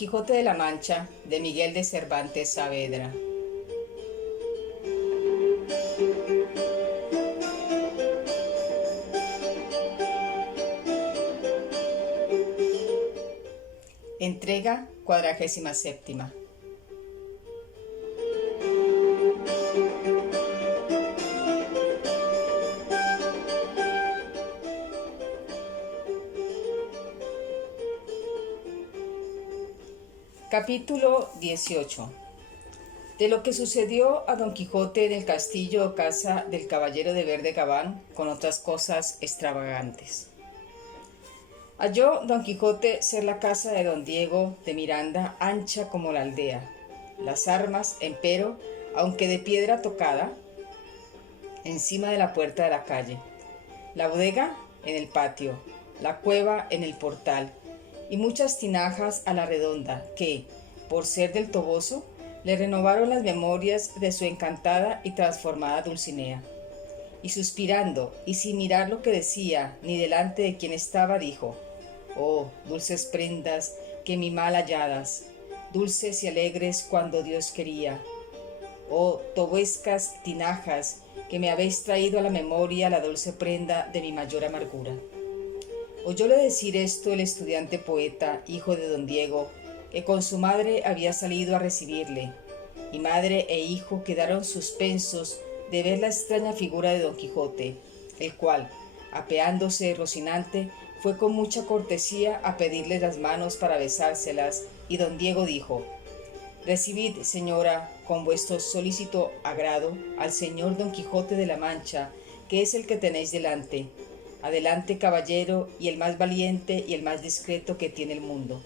Quijote de la Mancha, de Miguel de Cervantes Saavedra. Entrega 47. Capítulo 18. De lo que sucedió a Don Quijote en el castillo o casa del caballero de Verde Gabán, con otras cosas extravagantes. Halló Don Quijote ser la casa de don Diego de Miranda ancha como la aldea, las armas, empero, aunque de piedra tocada, encima de la puerta de la calle, la bodega en el patio, la cueva en el portal, y muchas tinajas a la redonda que, por ser del Toboso, le renovaron las memorias de su encantada y transformada Dulcinea. Y suspirando, y sin mirar lo que decía, ni delante de quien estaba, dijo: «Oh, dulces prendas que mi mal halladas, dulces y alegres cuando Dios quería. Oh, toboescas tinajas, que me habéis traído a la memoria la dulce prenda de mi mayor amargura». Oyóle decir esto el estudiante poeta, hijo de don Diego, que con su madre había salido a recibirle, y madre e hijo quedaron suspensos de ver la extraña figura de don Quijote, el cual, apeándose Rocinante, fue con mucha cortesía a pedirle las manos para besárselas, y don Diego dijo: «Recibid, señora, con vuestro solícito agrado, al señor Don Quijote de la Mancha, que es el que tenéis delante. Adelante, caballero, y el más valiente y el más discreto que tiene el mundo».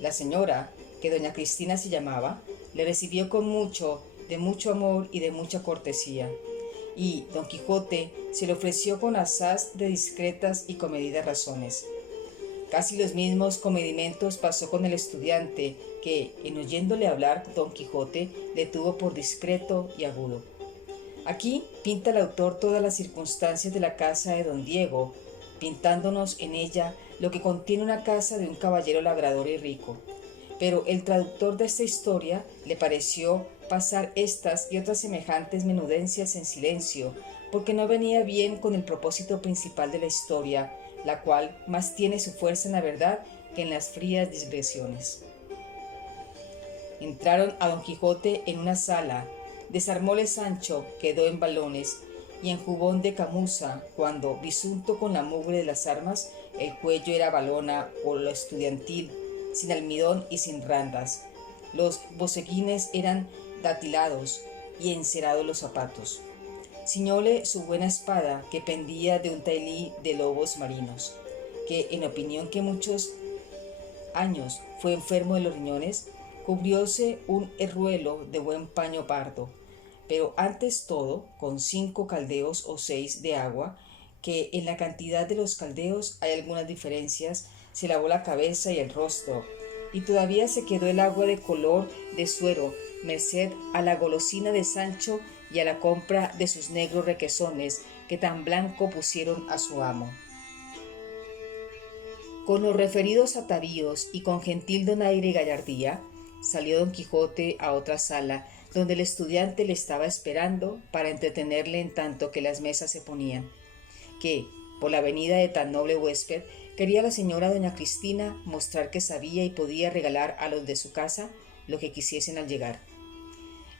La señora, que doña Cristina se llamaba, le recibió con de mucho amor y de mucha cortesía, y Don Quijote se le ofreció con asaz de discretas y comedidas razones. Casi los mismos comedimentos pasó con el estudiante, que, en oyéndole hablar Don Quijote, le tuvo por discreto y agudo. Aquí pinta el autor todas las circunstancias de la casa de don Diego, pintándonos en ella lo que contiene una casa de un caballero labrador y rico. Pero el traductor de esta historia le pareció pasar estas y otras semejantes menudencias en silencio, porque no venía bien con el propósito principal de la historia, la cual más tiene su fuerza en la verdad que en las frías digresiones. Entraron a don Quijote en una sala, desarmóle Sancho, quedó en balones y en jubón de camuza, cuando, bisunto con la mugre de las armas, el cuello era balona o lo estudiantil, sin almidón y sin randas. Los boceguines eran datilados y encerados los zapatos. Ciñóle su buena espada, que pendía de un tailí de lobos marinos, que, en opinión que muchos años fue enfermo de los riñones, cubrióse un herruelo de buen paño pardo, pero antes todo con 5 caldeos o 6 de agua, que en la cantidad de los caldeos hay algunas diferencias, se lavó la cabeza y el rostro, y todavía se quedó el agua de color de suero, merced a la golosina de Sancho y a la compra de sus negros requesones, que tan blanco pusieron a su amo. Con los referidos atavíos y con gentil donaire y gallardía, salió don Quijote a otra sala, donde el estudiante le estaba esperando para entretenerle en tanto que las mesas se ponían, que, por la venida de tan noble huésped, quería la señora doña Cristina mostrar que sabía y podía regalar a los de su casa lo que quisiesen al llegar.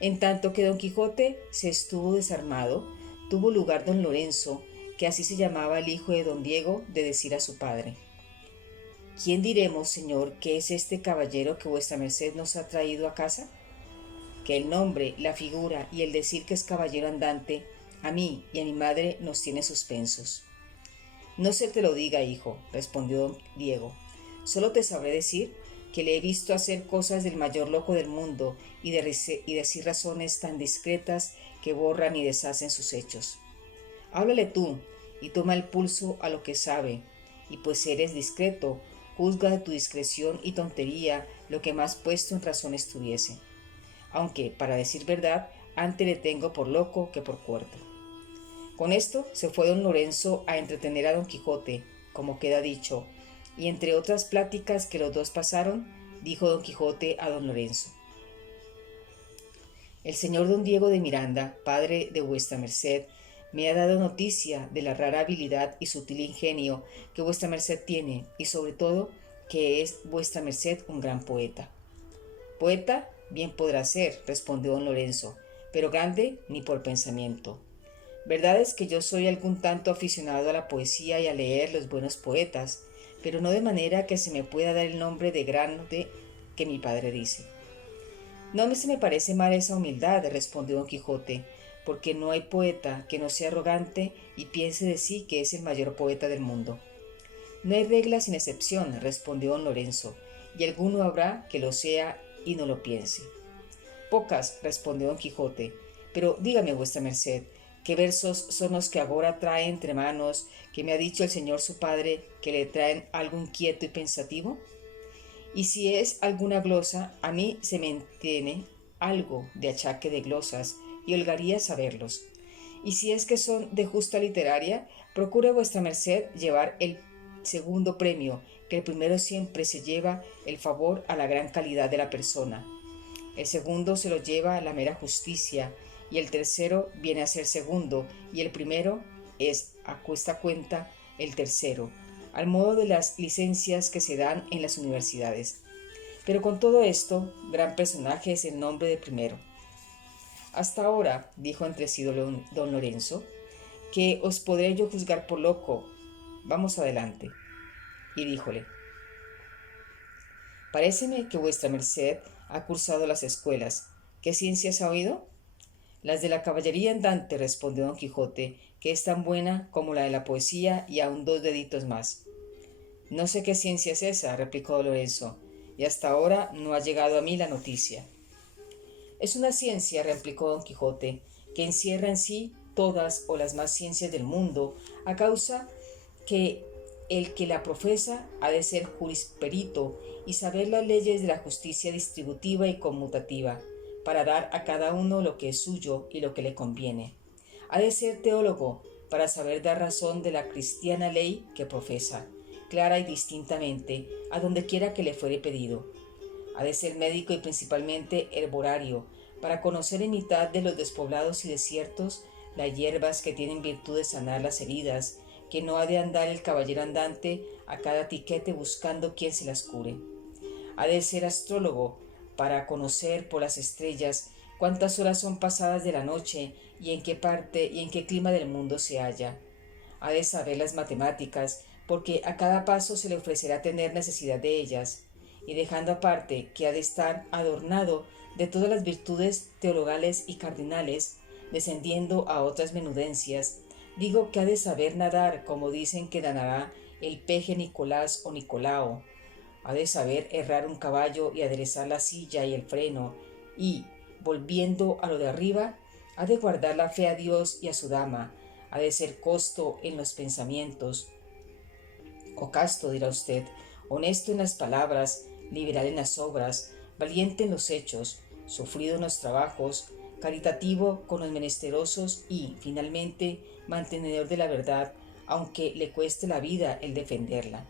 En tanto que don Quijote se estuvo desarmado, tuvo lugar don Lorenzo, que así se llamaba el hijo de don Diego, de decir a su padre: «¿Quién diremos, señor, que es este caballero que vuestra merced nos ha traído a casa? Que el nombre, la figura y el decir que es caballero andante, a mí y a mi madre nos tiene suspensos». «No se te lo diga, hijo», respondió don Diego, «solo te sabré decir que le he visto hacer cosas del mayor loco del mundo y decir razones tan discretas que borran y deshacen sus hechos. Háblale tú y toma el pulso a lo que sabe, y pues eres discreto, juzga de tu discreción y tontería lo que más puesto en razón estuviese. Aunque, para decir verdad, antes le tengo por loco que por cuerdo». Con esto se fue don Lorenzo a entretener a don Quijote, como queda dicho, y entre otras pláticas que los dos pasaron, dijo don Quijote a don Lorenzo. El señor don Diego de Miranda, padre de vuestra merced, me ha dado noticia de la rara habilidad y sutil ingenio que vuestra merced tiene, y sobre todo que es vuestra merced un gran poeta. Poeta bien podrá ser, respondió don Lorenzo, pero grande ni por pensamiento. Verdad es que yo soy algún tanto aficionado a la poesía y a leer los buenos poetas, pero no de manera que se me pueda dar el nombre de grande que mi padre dice. No se me parece mal esa humildad, respondió don Quijote, porque no hay poeta que no sea arrogante y piense de sí que es el mayor poeta del mundo. No hay regla sin excepción, respondió don Lorenzo, y alguno habrá que lo sea y no lo piense. Pocas, respondió don Quijote, pero dígame vuestra merced, ¿qué versos son los que agora trae entre manos, que me ha dicho el señor su padre que le traen algo inquieto y pensativo? Y si es alguna glosa, a mí se me entiende algo de achaque de glosas, y holgaría saberlos. Y si es que son de justa literaria, procure vuestra merced llevar el segundo premio, que el primero siempre se lleva el favor a la gran calidad de la persona. El segundo se lo lleva la mera justicia, y el tercero viene a ser segundo, y el primero es, a cuesta cuenta, el tercero, al modo de las licencias que se dan en las universidades. Pero con todo esto, gran personaje es el nombre de primero. Hasta ahora, dijo entre sí don Lorenzo, que os podré yo juzgar por loco. Vamos adelante. Y díjole, paréceme que vuestra merced ha cursado las escuelas. ¿Qué ciencias ha oído? Las de la caballería andante, respondió don Quijote, que es tan buena como la de la poesía y aun 2 deditos más. No sé qué ciencia es esa, replicó don Lorenzo, y hasta ahora no ha llegado a mí la noticia. Es una ciencia, replicó don Quijote, que encierra en sí todas o las más ciencias del mundo, a causa que el que la profesa ha de ser jurisperito y saber las leyes de la justicia distributiva y conmutativa, para dar a cada uno lo que es suyo y lo que le conviene. Ha de ser teólogo, para saber dar razón de la cristiana ley que profesa, clara y distintamente, a donde quiera que le fuere pedido. Ha de ser médico y principalmente herborario, para conocer en mitad de los despoblados y desiertos las hierbas que tienen virtud de sanar las heridas, que no ha de andar el caballero andante a cada tiquete buscando quien se las cure. Ha de ser astrólogo, para conocer por las estrellas cuántas horas son pasadas de la noche y en qué parte y en qué clima del mundo se halla. Ha de saber las matemáticas, porque a cada paso se le ofrecerá tener necesidad de ellas, y dejando aparte que ha de estar adornado de todas las virtudes teologales y cardinales, descendiendo a otras menudencias, digo que ha de saber nadar como dicen que nadará el peje Nicolás o Nicolao, ha de saber herrar un caballo y aderezar la silla y el freno, y, volviendo a lo de arriba, ha de guardar la fe a Dios y a su dama, ha de ser costo en los pensamientos, o casto dirá usted, honesto en las palabras, liberal en las obras, valiente en los hechos, sufrido en los trabajos, caritativo con los menesterosos y, finalmente, mantenedor de la verdad, aunque le cueste la vida el defenderla.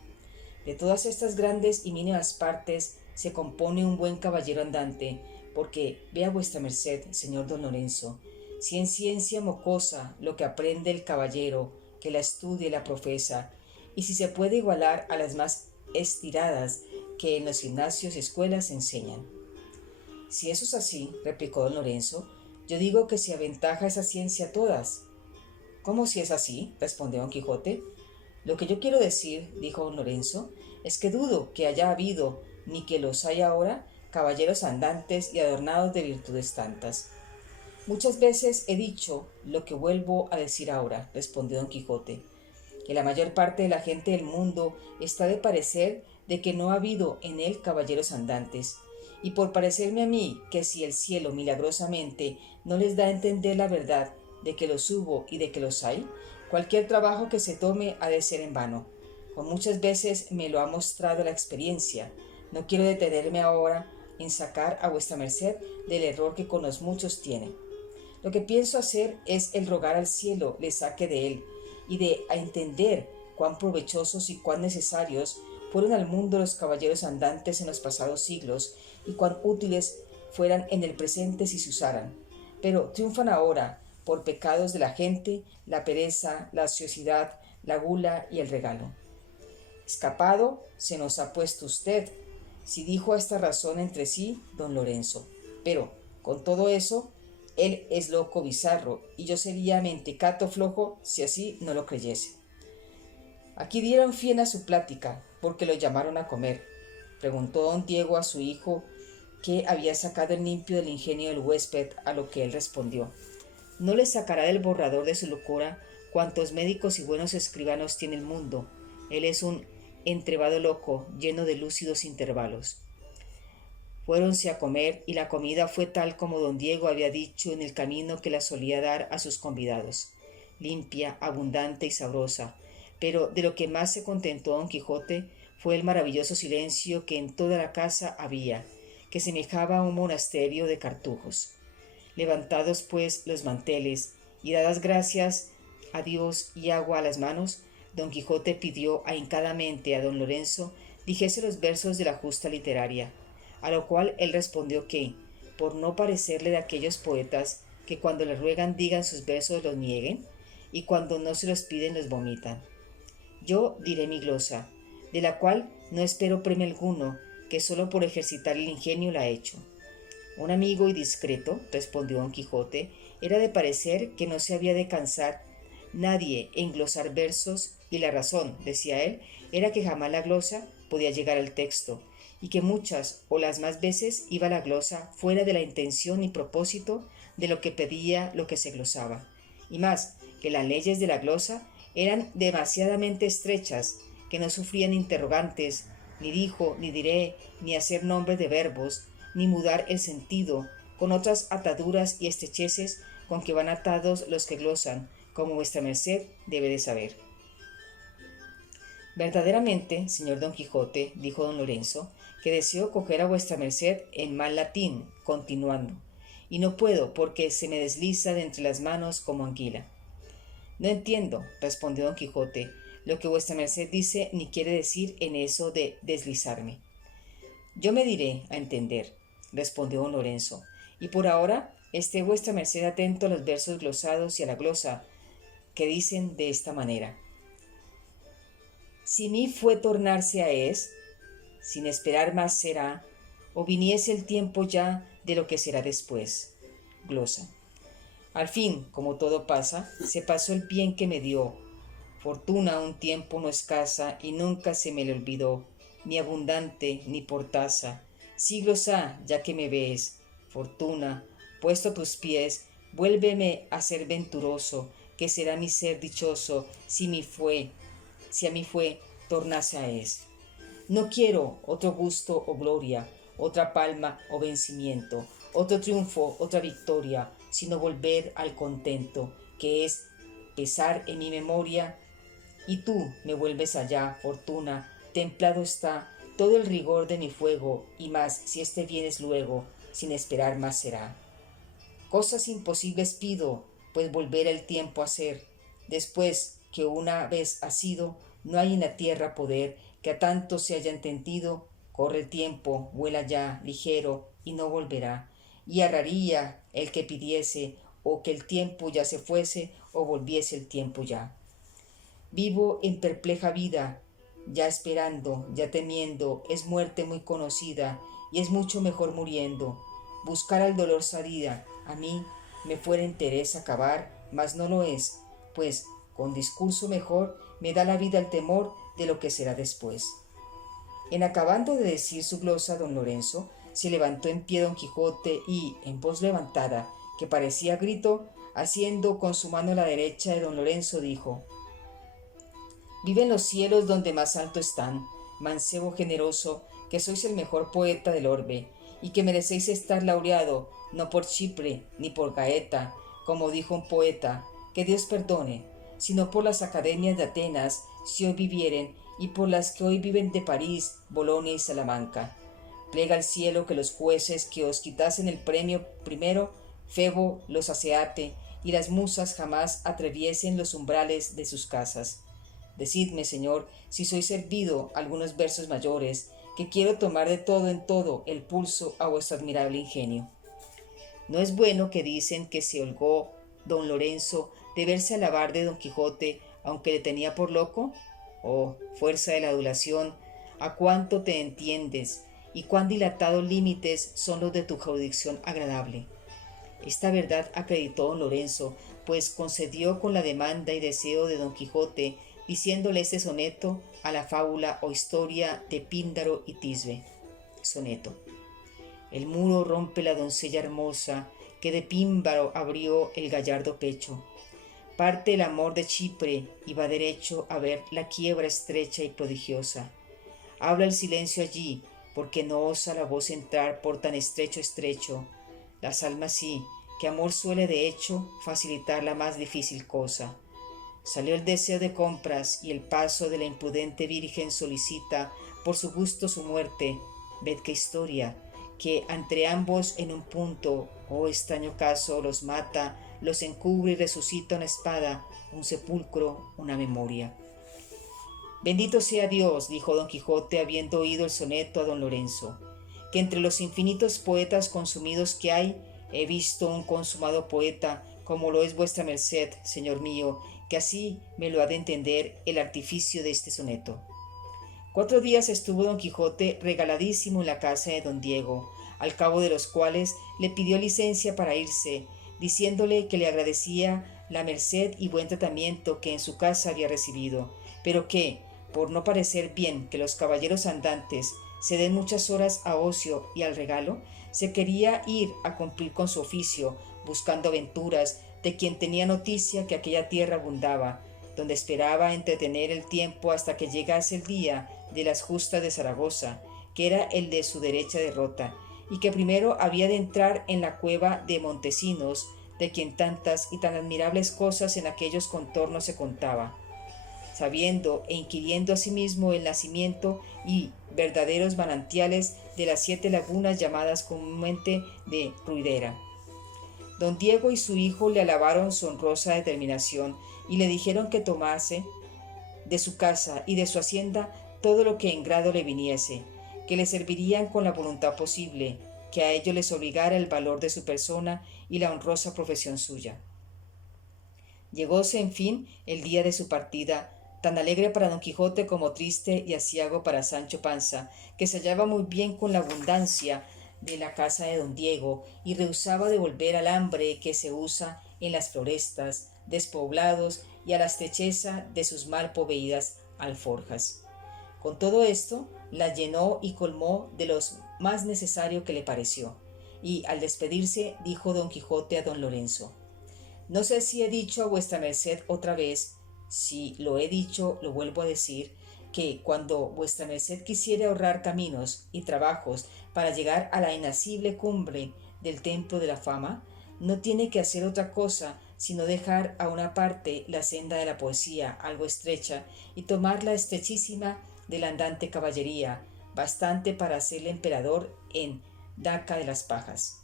De todas estas grandes y mínimas partes se compone un buen caballero andante, porque vea vuestra merced, señor don Lorenzo, si en ciencia mocosa lo que aprende el caballero, que la estudia y la profesa, y si se puede igualar a las más estiradas que en los gimnasios y escuelas se enseñan. Si eso es así, replicó don Lorenzo, yo digo que se aventaja esa ciencia a todas. ¿Cómo si es así? Respondió don Quijote. Lo que yo quiero decir, dijo don Lorenzo, es que dudo que haya habido, ni que los hay ahora, caballeros andantes y adornados de virtudes tantas. Muchas veces he dicho lo que vuelvo a decir ahora, respondió don Quijote, que la mayor parte de la gente del mundo está de parecer de que no ha habido en él caballeros andantes, y por parecerme a mí que si el cielo milagrosamente no les da a entender la verdad de que los hubo y de que los hay, cualquier trabajo que se tome ha de ser en vano. Con muchas veces me lo ha mostrado la experiencia. No quiero detenerme ahora en sacar a vuestra merced del error que con los muchos tiene. Lo que pienso hacer es el rogar al cielo le saque de él, y de a entender cuán provechosos y cuán necesarios fueron al mundo los caballeros andantes en los pasados siglos y cuán útiles fueran en el presente si se usaran. Pero triunfan ahora, por pecados de la gente, la pereza, la ociosidad, la gula y el regalo. Escapado se nos ha puesto usted, si dijo a esta razón entre sí don Lorenzo. Pero, con todo eso, él es loco bizarro, y yo sería mentecato flojo si así no lo creyese. Aquí dieron fin a su plática, porque lo llamaron a comer. Preguntó don Diego a su hijo qué había sacado el limpio del ingenio del huésped, a lo que él respondió: no le sacará del borrador de su locura cuantos médicos y buenos escribanos tiene el mundo. Él es un entrevado loco, lleno de lúcidos intervalos. Fuéronse a comer, y la comida fue tal como don Diego había dicho en el camino que la solía dar a sus convidados, limpia, abundante y sabrosa. Pero de lo que más se contentó don Quijote fue el maravilloso silencio que en toda la casa había, que semejaba a un monasterio de cartujos. Levantados pues los manteles y dadas gracias a Dios y agua a las manos, don Quijote pidió ahincadamente a don Lorenzo dijese los versos de la justa literaria, a lo cual él respondió que, por no parecerle de aquellos poetas que cuando le ruegan digan sus versos los nieguen, y cuando no se los piden los vomitan. Yo diré mi glosa, de la cual no espero premio alguno, que sólo por ejercitar el ingenio la he hecho. Un amigo y discreto, respondió don Quijote, era de parecer que no se había de cansar nadie en glosar versos, y la razón, decía él, era que jamás la glosa podía llegar al texto, y que muchas o las más veces iba la glosa fuera de la intención y propósito de lo que pedía lo que se glosaba, y más que las leyes de la glosa eran demasiadamente estrechas, que no sufrían interrogantes, ni dijo, ni diré, ni hacer nombres de verbos, ni mudar el sentido, con otras ataduras y estrecheces con que van atados los que glosan, como vuestra merced debe de saber. Verdaderamente, señor don Quijote, dijo don Lorenzo, que deseo coger a vuestra merced en mal latín, continuando, y no puedo porque se me desliza de entre las manos como anguila. No entiendo, respondió don Quijote, lo que vuestra merced dice ni quiere decir en eso de deslizarme. Yo me diré a entender, respondió don Lorenzo, y por ahora esté vuestra merced atento a los versos glosados y a la glosa, que dicen de esta manera: si mí fue tornarse a es, sin esperar más será, o viniese el tiempo ya de lo que será después. Glosa. Al fin, como todo pasa, se pasó el bien que me dio, fortuna un tiempo no escasa, y nunca se me le olvidó, ni abundante ni por tasa. Siglos ha, ya que me ves, fortuna, puesto a tus pies, vuélveme a ser venturoso, que será mi ser dichoso, si a mí fue, tornase a es. No quiero otro gusto o gloria, otra palma o vencimiento, otro triunfo, otra victoria, sino volver al contento, que es pesar en mi memoria, y tú me vuelves allá, fortuna, templado está todo el rigor de mi fuego, y más si este vienes luego, sin esperar más será. Cosas imposibles pido, pues volver el tiempo a ser, después que una vez ha sido, no hay en la tierra poder que a tanto se haya entendido, corre el tiempo, vuela ya, ligero, y no volverá, y erraría el que pidiese, o que el tiempo ya se fuese, o volviese el tiempo ya. Vivo en perpleja vida, ya esperando, ya temiendo, es muerte muy conocida, y es mucho mejor muriendo. Buscar al dolor salida, a mí me fuera interés acabar, mas no lo es, pues con discurso mejor me da la vida el temor de lo que será después. En acabando de decir su glosa don Lorenzo, se levantó en pie don Quijote y, en voz levantada, que parecía grito, haciendo con su mano la derecha de don Lorenzo, dijo: viven los cielos donde más alto están, mancebo generoso, que sois el mejor poeta del orbe, y que merecéis estar laureado, no por Chipre ni por Gaeta, como dijo un poeta, que Dios perdone, sino por las academias de Atenas, si hoy vivieren, y por las que hoy viven de París, Bolonia y Salamanca. Plega al cielo que los jueces que os quitasen el premio primero, Febo los aseate, y las musas jamás atreviesen los umbrales de sus casas. Decidme, señor, si soy servido algunos versos mayores, que quiero tomar de todo en todo el pulso a vuestro admirable ingenio. ¿No es bueno que dicen que se holgó don Lorenzo de verse alabar de don Quijote, aunque le tenía por loco? Oh, fuerza de la adulación, ¿a cuánto te entiendes? ¿Y cuán dilatados límites son los de tu jurisdicción agradable? Esta verdad acreditó don Lorenzo, pues concedió con la demanda y deseo de don Quijote, diciéndole este soneto a la fábula o historia de Píndaro y Tisbe. Soneto. El muro rompe la doncella hermosa, que de Pímbaro abrió el gallardo pecho. Parte el amor de Chipre y va derecho a ver la quiebra estrecha y prodigiosa. Habla el silencio allí, porque no osa la voz entrar por tan estrecho. Las almas sí, que amor suele de hecho facilitar la más difícil cosa. Salió el deseo de compras y el paso de la imprudente virgen solicita por su gusto su muerte. Ved qué historia, que entre ambos en un punto, oh extraño caso, los mata, los encubre y resucita una espada, un sepulcro, una memoria. Bendito sea Dios, dijo don Quijote, habiendo oído el soneto a don Lorenzo, que entre los infinitos poetas consumidos que hay, he visto un consumado poeta, como lo es vuestra merced, señor mío, que así me lo ha de entender el artificio de este soneto. 4 días estuvo don Quijote regaladísimo en la casa de don Diego, al cabo de los cuales le pidió licencia para irse, diciéndole que le agradecía la merced y buen tratamiento que en su casa había recibido, pero que, por no parecer bien que los caballeros andantes se den muchas horas a ocio y al regalo, se quería ir a cumplir con su oficio, buscando aventuras de quien tenía noticia que aquella tierra abundaba, donde esperaba entretener el tiempo hasta que llegase el día de las justas de Zaragoza, que era el de su derecha derrota, y que primero había de entrar en la cueva de Montesinos, de quien tantas y tan admirables cosas en aquellos contornos se contaba, sabiendo e inquiriendo asimismo el nacimiento y verdaderos manantiales de las 7 lagunas llamadas comúnmente de Ruidera. Don Diego y su hijo le alabaron su honrosa determinación y le dijeron que tomase de su casa y de su hacienda todo lo que en grado le viniese, que le servirían con la voluntad posible, que a ello les obligara el valor de su persona y la honrosa profesión suya. Llegóse, en fin, el día de su partida, tan alegre para don Quijote como triste y aciago para Sancho Panza, que se hallaba muy bien con la abundancia de la casa de don Diego y rehusaba de volver al hambre que se usa en las florestas, despoblados y a la estrecheza de sus mal proveídas alforjas. Con todo esto, la llenó y colmó de lo más necesario que le pareció, y al despedirse dijo don Quijote a don Lorenzo: no sé si he dicho a vuestra merced otra vez, si lo he dicho, lo vuelvo a decir, que cuando vuestra merced quisiere ahorrar caminos y trabajos para llegar a la inacible cumbre del templo de la fama, no tiene que hacer otra cosa sino dejar a una parte la senda de la poesía algo estrecha y tomar la estrechísima de la andante caballería, bastante para hacerle emperador en Daca de las Pajas.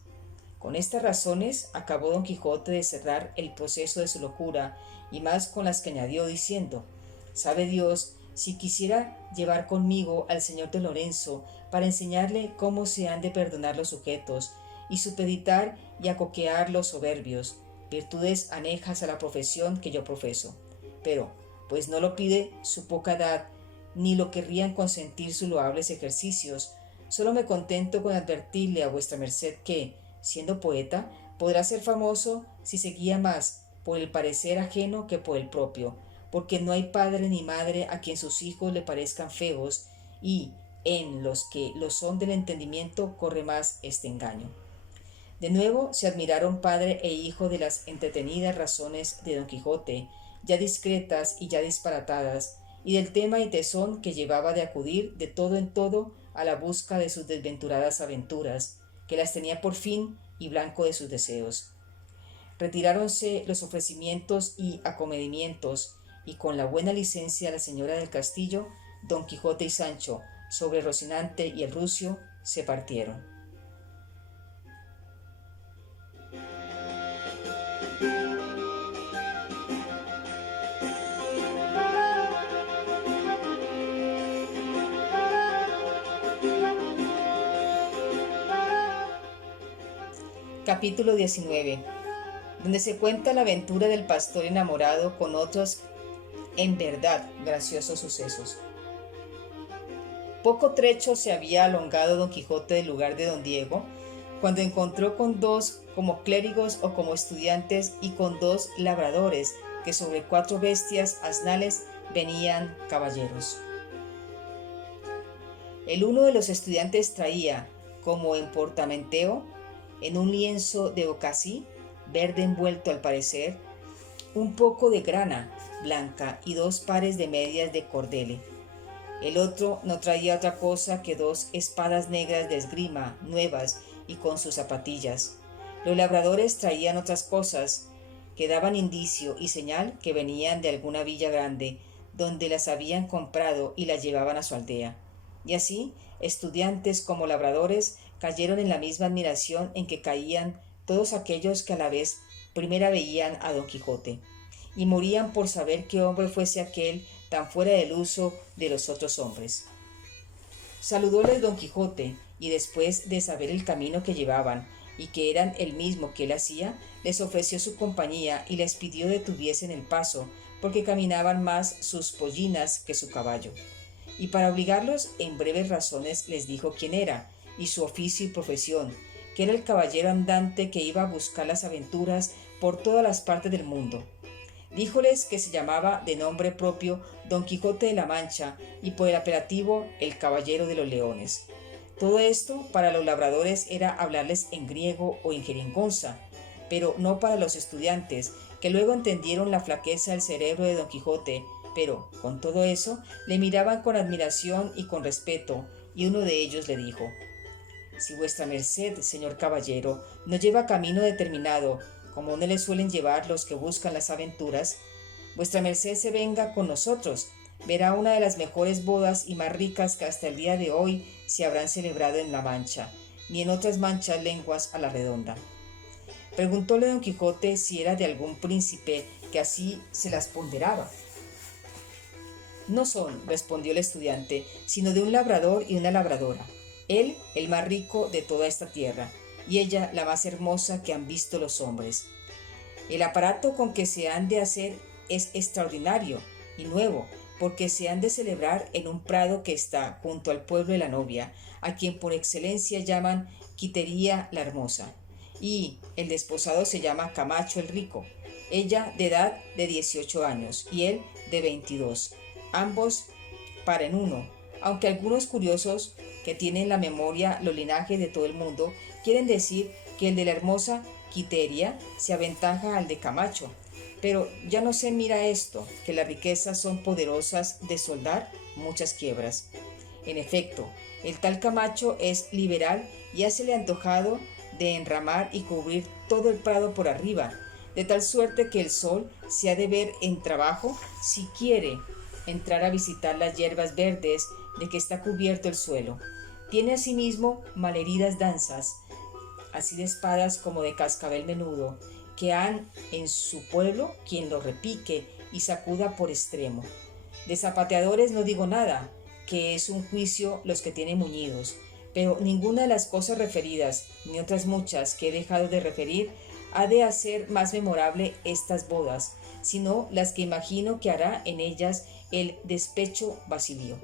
Con estas razones acabó don Quijote de cerrar el proceso de su locura, y más con las que añadió diciendo: sabe Dios si quisiera llevar conmigo al señor de Lorenzo para enseñarle cómo se han de perdonar los sujetos, y supeditar y acoquear los soberbios, virtudes anejas a la profesión que yo profeso. Pero, pues no lo pide su poca edad, ni lo querrían consentir sus loables ejercicios, solo me contento con advertirle a vuestra merced que, siendo poeta, podrá ser famoso si se guía más por el parecer ajeno que por el propio, porque no hay padre ni madre a quien sus hijos le parezcan feos, y en los que lo son del entendimiento corre más este engaño. De nuevo se admiraron padre e hijo de las entretenidas razones de don Quijote, ya discretas y ya disparatadas, y del tema y tesón que llevaba de acudir de todo en todo a la busca de sus desventuradas aventuras, que las tenía por fin y blanco de sus deseos. Retiráronse los ofrecimientos y acomedimientos, y con la buena licencia de la señora del castillo, don Quijote y Sancho, sobre Rocinante y el rucio, se partieron. Capítulo 19, donde se cuenta la aventura del pastor enamorado con otros en verdad graciosos sucesos. Poco trecho se había alongado don Quijote del lugar de don Diego, cuando encontró con dos como clérigos o como estudiantes y con dos labradores que sobre 4 bestias asnales venían caballeros. El uno de los estudiantes traía, como en portamenteo, en un lienzo de ocasí, verde envuelto al parecer, un poco de grana blanca y 2 pares de medias de cordele. El otro no traía otra cosa que 2 espadas negras de esgrima, nuevas y con sus zapatillas. Los labradores traían otras cosas que daban indicio y señal que venían de alguna villa grande, donde las habían comprado y las llevaban a su aldea. Y así, estudiantes como labradores cayeron en la misma admiración en que caían todos aquellos que a la vez primera veían a don Quijote, y morían por saber qué hombre fuese aquel tan fuera del uso de los otros hombres. Saludóles don Quijote, y después de saber el camino que llevaban, y que eran el mismo que él hacía, les ofreció su compañía y les pidió detuviesen el paso, porque caminaban más sus pollinas que su caballo. Y para obligarlos, en breves razones les dijo quién era, y su oficio y profesión, que era el caballero andante que iba a buscar las aventuras por todas las partes del mundo. Díjoles que se llamaba de nombre propio Don Quijote de la Mancha y por el apelativo el Caballero de los Leones. Todo esto para los labradores era hablarles en griego o en jerigonza, pero no para los estudiantes, que luego entendieron la flaqueza del cerebro de Don Quijote, pero con todo eso le miraban con admiración y con respeto, y uno de ellos le dijo: «Si vuestra merced, señor caballero, no lleva camino determinado, como no le suelen llevar los que buscan las aventuras, vuestra merced se venga con nosotros, verá una de las mejores bodas y más ricas que hasta el día de hoy se habrán celebrado en La Mancha, ni en otras manchas lenguas a la redonda». Preguntóle don Quijote si era de algún príncipe que así se las ponderaba. «No son», respondió el estudiante, «sino de un labrador y una labradora, él el más rico de toda esta tierra, y ella la más hermosa que han visto los hombres. El aparato con que se han de hacer es extraordinario y nuevo, porque se han de celebrar en un prado que está junto al pueblo de la novia, a quien por excelencia llaman Quitería la Hermosa, y el desposado se llama Camacho el Rico, ella de edad de 18 años y él de 22, ambos par en uno, aunque algunos curiosos que tienen en la memoria los linajes de todo el mundo quieren decir que el de la hermosa Quiteria se aventaja al de Camacho, pero ya no se mira esto, que las riquezas son poderosas de soldar muchas quiebras. En efecto, el tal Camacho es liberal y hacele antojado de enramar y cubrir todo el prado por arriba, de tal suerte que el sol se ha de ver en trabajo si quiere entrar a visitar las hierbas verdes de que está cubierto el suelo. Tiene asimismo malheridas danzas, así de espadas como de cascabel menudo, que han en su pueblo quien lo repique y sacuda por extremo. De zapateadores no digo nada, que es un juicio los que tienen muñidos, pero ninguna de las cosas referidas, ni otras muchas que he dejado de referir, ha de hacer más memorable estas bodas, sino las que imagino que hará en ellas el despecho Basilio.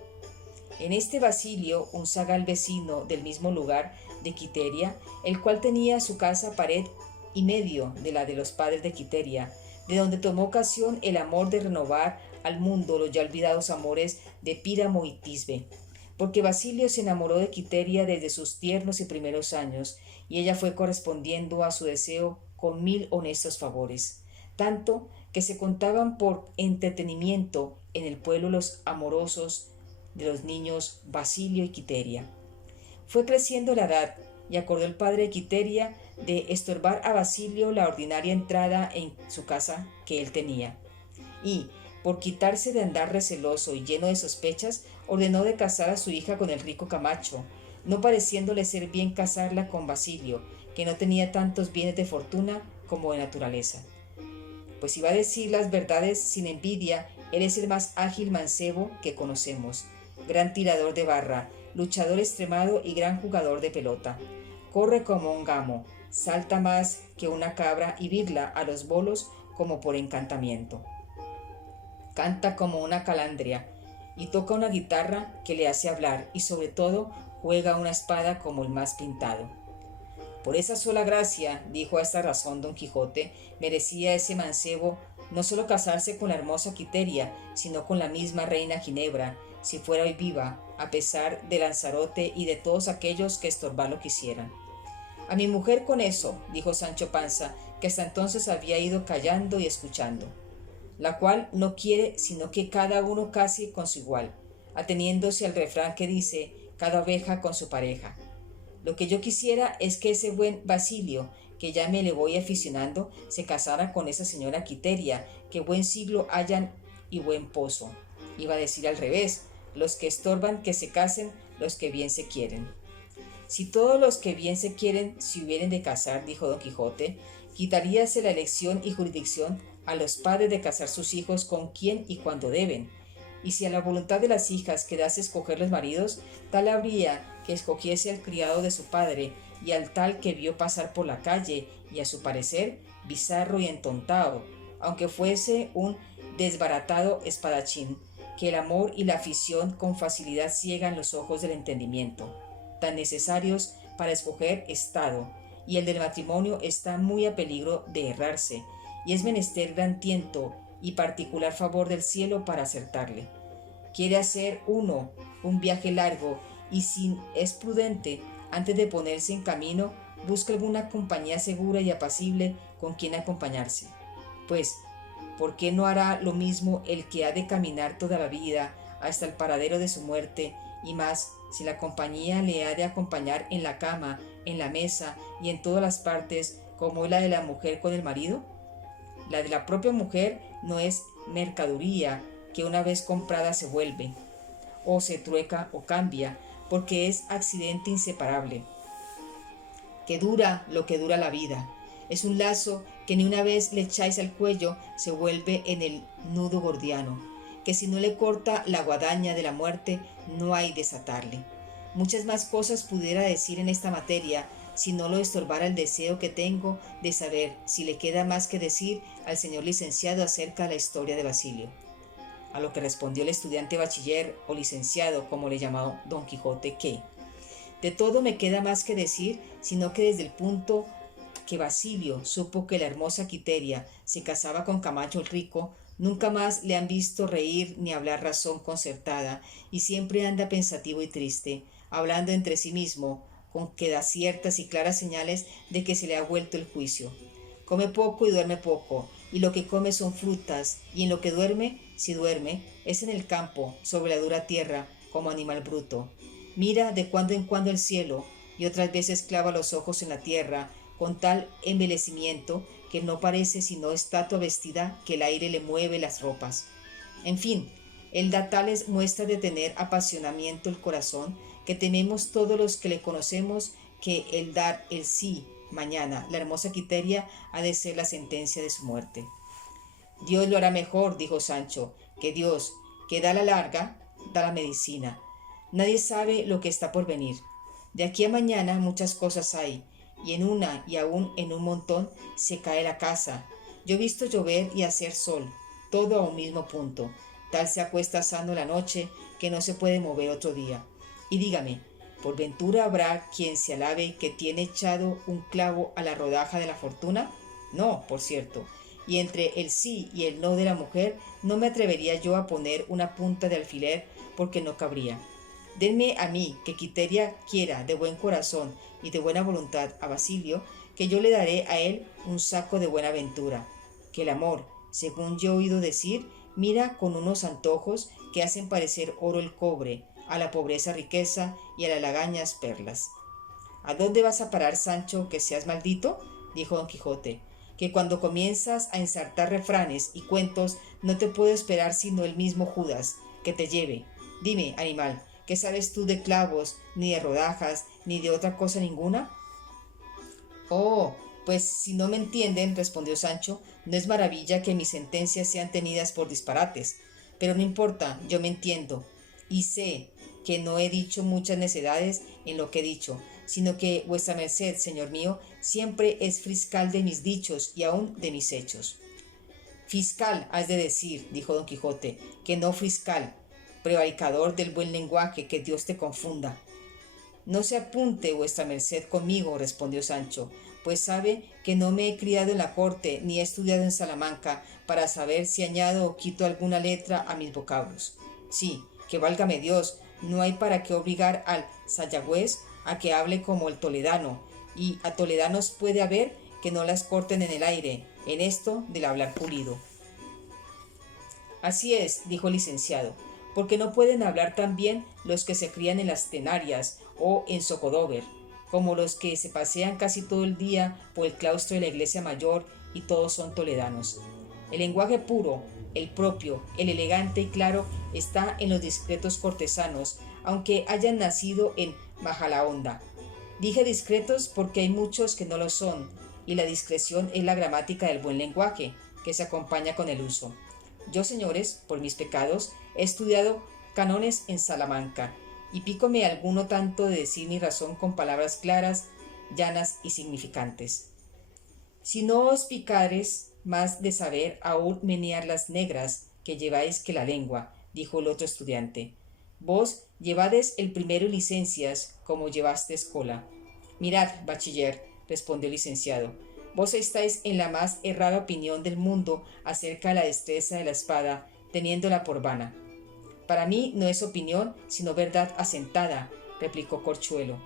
En este Basilio, un zagal vecino del mismo lugar de Quiteria, el cual tenía su casa pared y medio de la de los padres de Quiteria, de donde tomó ocasión el amor de renovar al mundo los ya olvidados amores de Píramo y Tisbe, porque Basilio se enamoró de Quiteria desde sus tiernos y primeros años, y ella fue correspondiendo a su deseo con 1000 honestos favores, tanto que se contaban por entretenimiento en el pueblo los amorosos de los niños Basilio y Quiteria. Fue creciendo la edad y acordó el padre de Quiteria de estorbar a Basilio la ordinaria entrada en su casa que él tenía, y, por quitarse de andar receloso y lleno de sospechas, ordenó de casar a su hija con el rico Camacho, no pareciéndole ser bien casarla con Basilio, que no tenía tantos bienes de fortuna como de naturaleza. Pues iba a decir las verdades sin envidia, él es el más ágil mancebo que conocemos, gran tirador de barra, luchador extremado y gran jugador de pelota. Corre como un gamo, salta más que una cabra y birla a los bolos como por encantamiento. Canta como una calandria y toca una guitarra que le hace hablar y sobre todo juega una espada como el más pintado. Por esa sola gracia, dijo a esta razón don Quijote, merecía ese mancebo no solo casarse con la hermosa Quiteria, sino con la misma reina Ginebra, si fuera hoy viva, a pesar de Lanzarote y de todos aquellos que estorbarlo quisieran. A mi mujer con eso, dijo Sancho Panza, que hasta entonces había ido callando y escuchando, la cual no quiere sino que cada uno case con su igual, ateniéndose al refrán que dice, cada oveja con su pareja. Lo que yo quisiera es que ese buen Basilio, que ya me le voy aficionando, se casara con esa señora Quiteria, que buen siglo hayan y buen pozo. Iba a decir al revés, los que estorban que se casen, los que bien se quieren. Si todos los que bien se quieren se hubieren de casar, dijo don Quijote, quitaríase la elección y jurisdicción a los padres de casar sus hijos con quien y cuando deben. Y si a la voluntad de las hijas quedase escoger los maridos, tal habría que escogiese al criado de su padre y al tal que vio pasar por la calle y a su parecer bizarro y entontado, aunque fuese un desbaratado espadachín, que el amor y la afición con facilidad ciegan los ojos del entendimiento, tan necesarios para escoger estado, y el del matrimonio está muy a peligro de errarse, y es menester gran tiento y particular favor del cielo para acertarle. Quiere hacer uno un viaje largo y si es prudente, antes de ponerse en camino, busca alguna compañía segura y apacible con quien acompañarse. Pues, ¿por qué no hará lo mismo el que ha de caminar toda la vida hasta el paradero de su muerte, y más si la compañía le ha de acompañar en la cama, en la mesa y en todas las partes, como es la de la mujer con el marido? La de la propia mujer no es mercadería que una vez comprada se vuelve, o se trueca o cambia, porque es accidente inseparable, que dura lo que dura la vida. Es un lazo que ni una vez le echáis al cuello se vuelve en el nudo gordiano, que si no le corta la guadaña de la muerte no hay desatarle. Muchas más cosas pudiera decir en esta materia, si no lo estorbara el deseo que tengo de saber si le queda más que decir al señor licenciado acerca de la historia de Basilio. A lo que respondió el estudiante bachiller o licenciado, como le llamó don Quijote, que de todo me queda más que decir, sino que desde el punto que Basilio supo que la hermosa Quiteria se casaba con Camacho el rico, nunca más le han visto reír ni hablar razón concertada, y siempre anda pensativo y triste, hablando entre sí mismo, con que da ciertas y claras señales de que se le ha vuelto el juicio. Come poco y duerme poco, y lo que come son frutas, y en lo que duerme, si duerme, es en el campo, sobre la dura tierra, como animal bruto. Mira de cuando en cuando el cielo, y otras veces clava los ojos en la tierra, con tal embelecimiento que no parece sino estatua vestida que el aire le mueve las ropas. En fin, él da tales muestras de tener apasionamiento el corazón, que tememos todos los que le conocemos que el dar el sí mañana la hermosa Quiteria ha de ser la sentencia de su muerte. Dios lo hará mejor, dijo Sancho, que Dios, que da la larga, da la medicina. Nadie sabe lo que está por venir. De aquí a mañana muchas cosas hay, y en una y aún en un montón se cae la casa. Yo he visto llover y hacer sol, todo a un mismo punto. Tal se acuesta asando la noche que no se puede mover otro día. Y dígame, ¿por ventura habrá quien se alabe que tiene echado un clavo a la rodaja de la fortuna? No, por cierto. Y entre el sí y el no de la mujer no me atrevería yo a poner una punta de alfiler porque no cabría. Denme a mí que Quiteria quiera de buen corazón y de buena voluntad a Basilio, que yo le daré a él un saco de buena ventura. Que el amor, según yo he oído decir, mira con unos antojos que hacen parecer oro el cobre, a la pobreza riqueza y a las lagañas perlas. ¿A dónde vas a parar, Sancho, que seas maldito?, dijo don Quijote, que cuando comienzas a ensartar refranes y cuentos no te puedo esperar sino el mismo Judas, que te lleve. Dime, animal, ¿qué sabes tú de clavos, ni de rodajas, ni de otra cosa ninguna? Oh, pues si no me entienden, respondió Sancho, no es maravilla que mis sentencias sean tenidas por disparates, pero no importa, yo me entiendo, y sé que no he dicho muchas necedades en lo que he dicho, sino que vuestra merced, señor mío, siempre es fiscal de mis dichos y aun de mis hechos. Fiscal has de decir, dijo don Quijote, que no fiscal, prevaricador del buen lenguaje, que Dios te confunda. No se apunte vuestra merced conmigo, respondió Sancho, pues sabe que no me he criado en la corte ni he estudiado en Salamanca para saber si añado o quito alguna letra a mis vocablos. Sí, que válgame Dios, no hay para qué obligar al sayagüez a que hable como el toledano, y a toledanos puede haber que no las corten en el aire, en esto del hablar pulido. Así es, dijo el licenciado, porque no pueden hablar tan bien los que se crían en las Tenarias o en Socodover, como los que se pasean casi todo el día por el claustro de la iglesia mayor y todos son toledanos. El lenguaje puro, el propio, el elegante y claro está en los discretos cortesanos, aunque hayan nacido en Majalaonda. Dije discretos porque hay muchos que no lo son, y la discreción es la gramática del buen lenguaje, que se acompaña con el uso. Yo, señores, por mis pecados, he estudiado cánones en Salamanca, y pícome alguno tanto de decir mi razón con palabras claras, llanas y significantes. Si no os picares más de saber aún menear las negras que lleváis que la lengua, dijo el otro estudiante. Vos llevades el primero licencias, como llevastes cola. Mirad, bachiller, respondió el licenciado, vos estáis en la más errada opinión del mundo acerca de la destreza de la espada, teniéndola por vana. Para mí no es opinión, sino verdad asentada, replicó Corchuelo.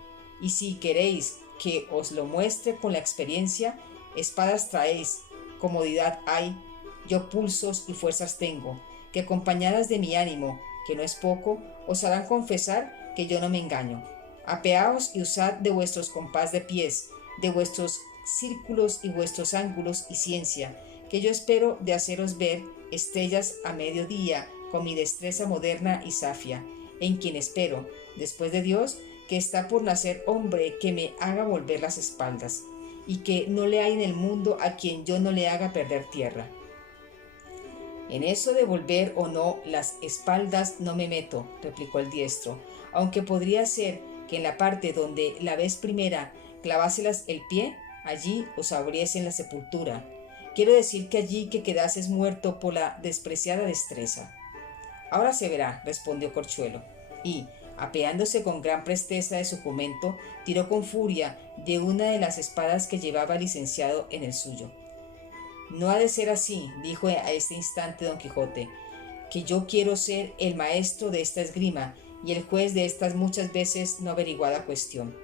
Y si queréis que os lo muestre con la experiencia, espadas traéis, comodidad hay, yo pulsos y fuerzas tengo, que acompañadas de mi ánimo, que no es poco, os harán confesar que yo no me engaño. Apeaos y usad de vuestros compás de pies, de vuestros círculos y vuestros ángulos y ciencia, que yo espero de haceros ver estrellas a mediodía con mi destreza moderna y safia, en quien espero, después de Dios, que está por nacer hombre que me haga volver las espaldas, y que no le hay en el mundo a quien yo no le haga perder tierra. En eso de volver o no las espaldas no me meto, replicó el diestro, aunque podría ser que en la parte donde la vez primera claváselas el pie, allí os abriesen la sepultura. Quiero decir que allí que quedases muerto por la despreciada destreza. Ahora se verá, respondió Corchuelo, y, apeándose con gran presteza de su jumento, tiró con furia de una de las espadas que llevaba el licenciado en el suyo. No ha de ser así, dijo a este instante don Quijote, que yo quiero ser el maestro de esta esgrima y el juez de estas muchas veces no averiguada cuestión.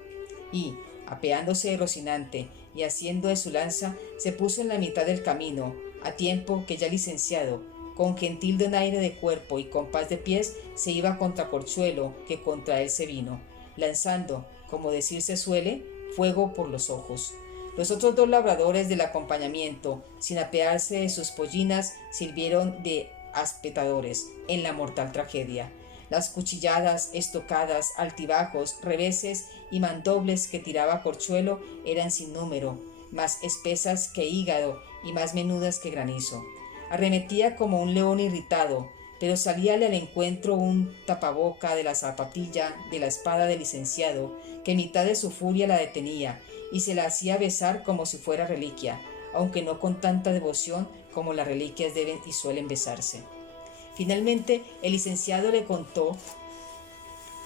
Y, apeándose de Rocinante y haciendo de su lanza, se puso en la mitad del camino, a tiempo que ya licenciado, con gentil donaire de cuerpo y compás de pies, se iba contra Corchuelo, que contra él se vino, lanzando, como decirse suele, fuego por los ojos. Los otros dos labradores del acompañamiento, sin apearse de sus pollinas, sirvieron de espectadores en la mortal tragedia. Las cuchilladas, estocadas, altibajos, reveses y mandobles que tiraba Corchuelo eran sin número, más espesas que hígado y más menudas que granizo. Arremetía como un león irritado, pero salíale al encuentro un tapaboca de la zapatilla de la espada del licenciado, que en mitad de su furia la detenía, y se la hacía besar como si fuera reliquia, aunque no con tanta devoción como las reliquias deben y suelen besarse. Finalmente, el licenciado le contó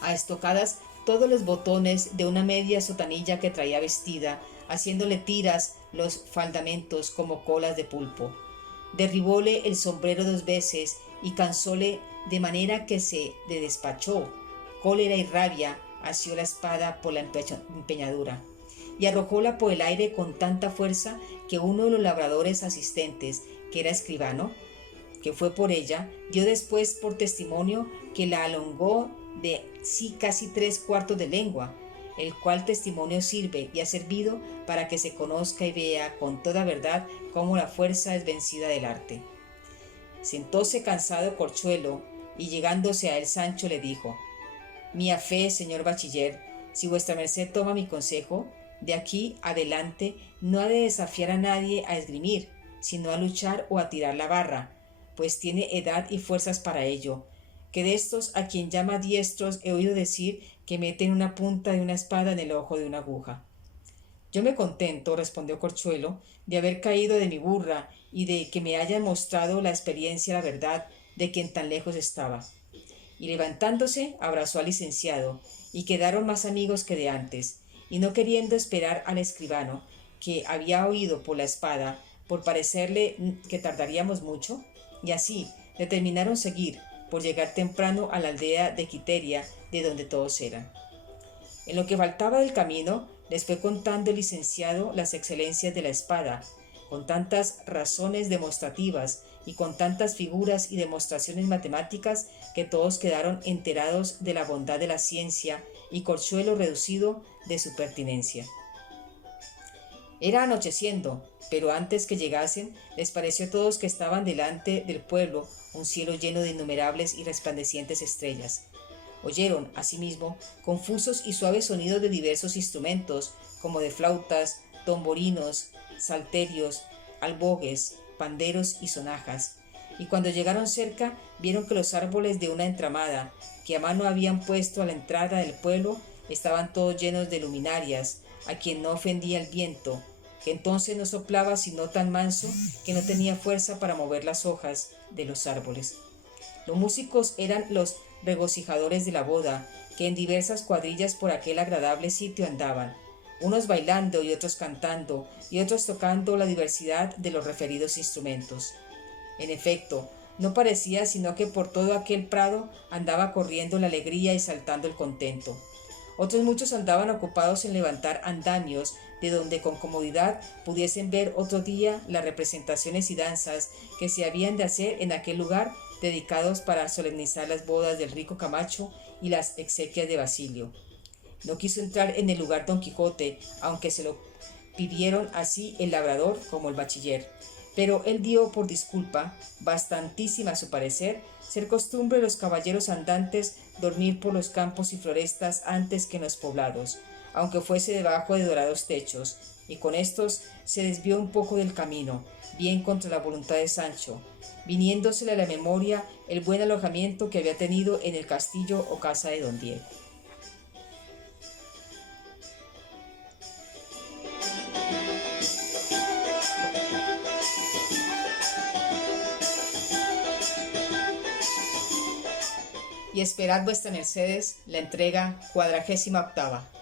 a estocadas todos los botones de una media sotanilla que traía vestida, haciéndole tiras los faldamentos como colas de pulpo. Derribóle el sombrero 2 veces y cansóle de manera que se le despachó. Cólera y rabia asió la espada por la empeñadura y arrojóla por el aire con tanta fuerza que uno de los labradores asistentes, que era escribano, que fue por ella, dio después por testimonio que la alongó de sí casi 3/4 de lengua, el cual testimonio sirve y ha servido para que se conozca y vea con toda verdad cómo la fuerza es vencida del arte. Sentóse cansado Corchuelo, y llegándose a él Sancho le dijo: «Mía fe, señor bachiller, si vuestra merced toma mi consejo, de aquí adelante no ha de desafiar a nadie a esgrimir, sino a luchar o a tirar la barra, pues tiene edad y fuerzas para ello, que de estos a quien llama diestros he oído decir que meten una punta de una espada en el ojo de una aguja. Yo me contento, respondió Corchuelo, de haber caído de mi burra y de que me hayan mostrado la experiencia, la verdad, de quien tan lejos estaba. Y levantándose, abrazó al licenciado, y quedaron más amigos que de antes, y no queriendo esperar al escribano, que había oído por la espada, por parecerle que tardaríamos mucho, y así determinaron seguir, por llegar temprano a la aldea de Quiteria, de donde todos eran. En lo que faltaba del camino, les fue contando el licenciado las excelencias de la espada, con tantas razones demostrativas y con tantas figuras y demostraciones matemáticas que todos quedaron enterados de la bondad de la ciencia y Corchuelo reducido de su pertinencia. Era anocheciendo, pero antes que llegasen, les pareció a todos que estaban delante del pueblo un cielo lleno de innumerables y resplandecientes estrellas. Oyeron, asimismo, confusos y suaves sonidos de diversos instrumentos, como de flautas, tamborinos, salterios, albogues, panderos y sonajas, y cuando llegaron cerca vieron que los árboles de una entramada, que a mano habían puesto a la entrada del pueblo, estaban todos llenos de luminarias, a quien no ofendía el viento, que entonces no soplaba sino tan manso que no tenía fuerza para mover las hojas de los árboles. Los músicos eran los regocijadores de la boda, que en diversas cuadrillas por aquel agradable sitio andaban, unos bailando y otros cantando, y otros tocando la diversidad de los referidos instrumentos. En efecto, no parecía sino que por todo aquel prado andaba corriendo la alegría y saltando el contento. Otros muchos andaban ocupados en levantar andamios, de donde con comodidad pudiesen ver otro día las representaciones y danzas que se habían de hacer en aquel lugar, dedicados para solemnizar las bodas del rico Camacho y las exequias de Basilio. No quiso entrar en el lugar Don Quijote, aunque se lo pidieron así el labrador como el bachiller, pero él dio por disculpa, bastantísima a su parecer, ser costumbre de los caballeros andantes dormir por los campos y florestas antes que en los poblados, aunque fuese debajo de dorados techos, y con estos se desvió un poco del camino, bien contra la voluntad de Sancho, viniéndosele a la memoria el buen alojamiento que había tenido en el castillo o casa de don Diego. Y esperad vuestra mercedes la entrega 48ª.